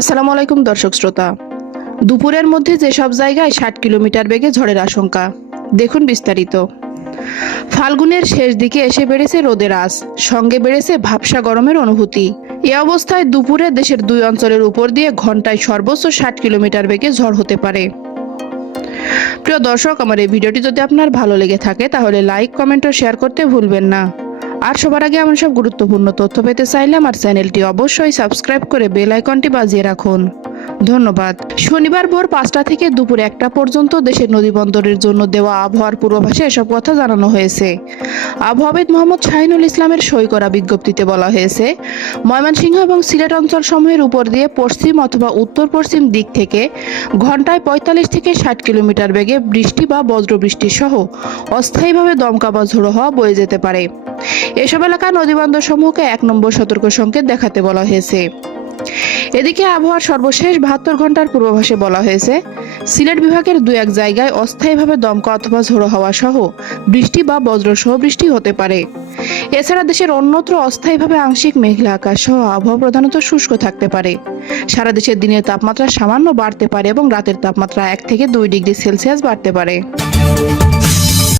আসসালামু আলাইকুম দর্শক শ্রোতা। দুপুরের মধ্যে যেসব জায়গায় ৬০ কিলোমিটার বেগে ঝড়ের আশঙ্কা, দেখুন বিস্তারিত। ফাল্গুনের শেষ দিকে এসে বেড়েছে রোদের আঁচ, সঙ্গে বেড়েছে ভাবসা গরমের অনুভূতি। এ অবস্থায় দুপুরে দেশের দুই অঞ্চলের উপর দিয়ে ঘন্টায় সর্বোচ্চ ৬০ কিলোমিটার বেগে ঝড় হতে পারে। প্রিয় দর্শক, আমার এই ভিডিওটি যদি আপনার ভালো লেগে থাকে তাহলে লাইক, কমেন্ট ও শেয়ার করতে ভুলবেন না। আর সবার আগে এমন সব গুরুত্বপূর্ণ তথ্য পেতে চাইলে আমার চ্যানেলটি অবশ্যই সাবস্ক্রাইব করে বেল আইকনটি বাজিয়ে রাখুন। ধন্যবাদ। শনিবার ভোর ৫টা থেকে দুপুর ১টা পর্যন্ত দেশের নদীবন্দরের জন্য দেওয়া আবহাওয়ার পূর্বাভাসে এসব কথা জানানো হয়েছে। আবহাওয়াবিদ মোহাম্মদ শাহিনুল ইসলামের সই করা বিজ্ঞপ্তিতে বলা হয়েছে, ময়মনসিংহ এবং সিলেট অঞ্চল সমূহের উপর দিয়ে পশ্চিম অথবা উত্তর পশ্চিম দিক থেকে ঘন্টায় ৪৫ থেকে ৬০ কিলোমিটার বেগে বৃষ্টি বা বজ্রবৃষ্টি সহ অস্থায়ীভাবে দমকা বা ঝোড়ো হওয়া বয়ে যেতে পারে। এসব এলাকার নদীবন্দর সমূহকে ১ নম্বর সতর্ক সংকেত দেখাতে বলা হয়েছে। এদিকে আবহাওয়ার সর্বশেষ ৭২ ঘন্টার পূর্বাভাসে বলা হয়েছে, সিলেট বিভাগের ২-১ জায়গায় অস্থায়ীভাবে দমকা অথবা ঝোড়ো হাওয়া সহ বৃষ্টি বা বজ্রসহ বৃষ্টি হতে পারে। এছাড়া দেশের অন্যত্র অস্থায়ীভাবে আংশিক মেঘলা আকাশ সহ আবহাওয়া প্রধানত শুষ্ক থাকতে পারে। সারা দেশের দিনের তাপমাত্রা সামান্য বাড়তে পারে এবং রাতের তাপমাত্রা ১ থেকে ২ ডিগ্রি সেলসিয়াস বাড়তে পারে।